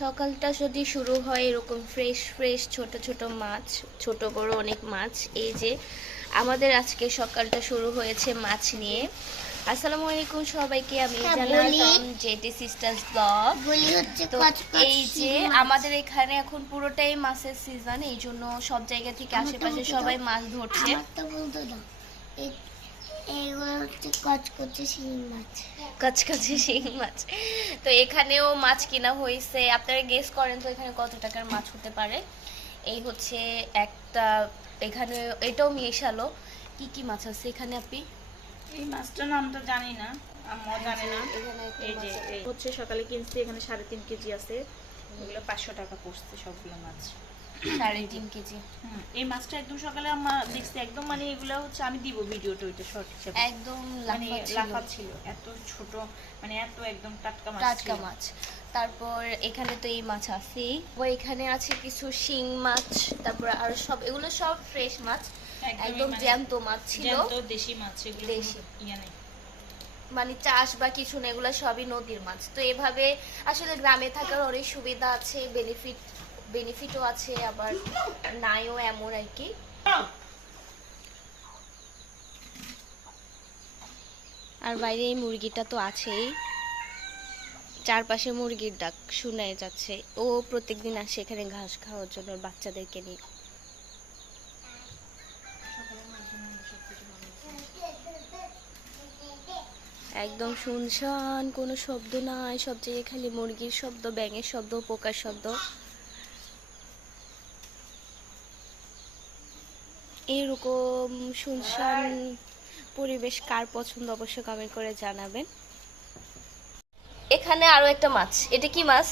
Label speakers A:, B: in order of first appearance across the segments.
A: সকালটা যদি শুরু হয় এরকম ফ্রেশ ফ্রেশ ছোট ছোট মাছ ছোট বড় অনেক মাছ এই যে আমাদের আজকে সকালটা শুরু হয়েছে মাছ নিয়ে। আসসালামু আলাইকুম সবাইকে আমি
B: হ্যাঁ,
A: জানালাম জেটি সিস্টার্স ব্লগ। তো এই যে আমাদের এখানে এখন পুরোটাই মাছের সিজন এই জন্য সব জায়গা থেকে আশেপাশে সবাই। মাছ ধরছে।
B: তো এইগুলো হচ্ছে কচকচে শিঙি মাছ।
A: কাছকাছি শিং মাছ। তো এখানেও মাছ কিনা হয়েছে। আপনারা গেস করেন তো এখানে কত টাকার মাছ হতে পারে। এই হচ্ছে একটা এখানে এটাও মেশালো। কি কি মাছ আছে এখানে আপনি?
C: এই মাছটার নামটা জানি না। আম্মাও জানে না।
A: এখানে
C: এই যে হচ্ছে সকালে কিনছি এখানে সাড়ে তিন কেজি আছে। এগুলো পাঁচশো টাকা পড়ছে সবগুলো মাছ।
A: সাড়ে তিন কেজি।
C: এই মাছটা একদম সকালে আমার দেখছি একদম মানে এগুলো হচ্ছে আমি দিব ভিডিওটা ওইটা শর্ট হিসেবে।
A: একদম
C: মানে
A: লাফা ছিল।
C: এত ছোট মানে এত একদম টাটকা মাছ
A: টাটকা মাছ। তারপর এখানে তো এই মাছ আছেই। এখানে আছে কিছু শিং মাছ তারপর আর সব এগুলো সব ফ্রেশ মাছ। একদম জ্যান্ত মাছ ছিল।
C: দেশি মাছ এগুলো
A: দেশি।
C: ইয়ে নেই।
A: মানে চাষ বা কিছু না এগুলো সবই নদীর মাছ। তো এভাবে আসলে গ্রামে থাকার অনেক সুবিধা আছে বেনিফিট বেনিফিটও আছে, আবার নাইও এমন আর কি। আর বাইরে এই মুরগিটা তো আছেই। চারপাশে মুরগির ডাক শুনে যাচ্ছে। ও প্রত্যেকদিন আসে এখানে ঘাস খাওয়ার জন্য বাচ্চাদেরকে নিয়ে। একদম শুনশান, কোনো শব্দ নাই, সব জায়গায় খালি মুরগির শব্দ, ব্যাঙের শব্দ, পোকার শব্দ। এরকম শুনশান পরিবেশ কার পছন্দ অবশ্য কমেন্ট করে জানাবেন। এখানে আরও একটা মাছ। এটা কি মাছ?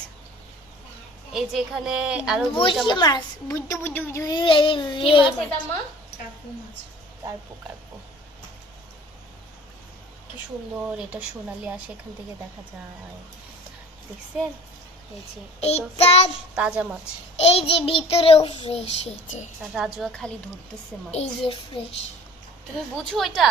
A: এই যে এখানে আরও
B: বুঝি
A: মাছ।
B: বুঝতে বুঝতে
A: কি মাছ এটা মা?
C: কাকু মাছ।
A: কার্পো কার্পো কি সুন্দর এটা সোনালি আসে এখান থেকে দেখা যায়। দেখছেন?
B: এইটা
A: তাজা মাছ।
B: এই যে ভিতরেও ফ্রেশ হয়েছে।
A: আর রাজুয়া খালি ধরতেছে মাছ।
B: এই যে ফ্রেশ
A: তুমি বুঝো এটা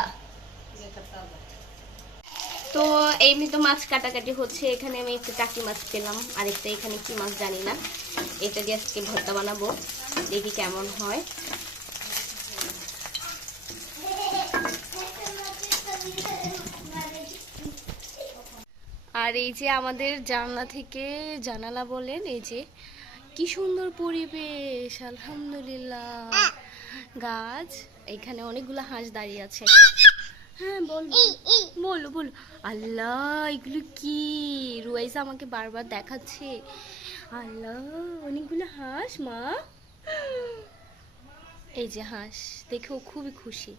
A: তো এমনি তো মাছ কাটাকাটি হচ্ছে। এখানে আমি একটা টাকি মাছ পেলাম। আর একটা এখানে কি মাছ জানি না। এটা দিয়ে আজকে ভর্তা বানাবো। দেখি কেমন হয়। আর এই যে আমাদের জানলা থেকে জানালা বলেন, এই যে কি সুন্দর পরিবেশ, আলহামদুলিল্লাহ। গাছ, এখানে অনেকগুলো হাঁস দাঁড়িয়ে আছে। হ্যাঁ বল, বলো বলো আল্লাহ, এগুলো কি? রুয়াইসা আমাকে বারবার দেখাচ্ছে। আল্লাহ, অনেকগুলো হাঁস, মা। এই যে হাঁস দেখেও খুবই খুশি।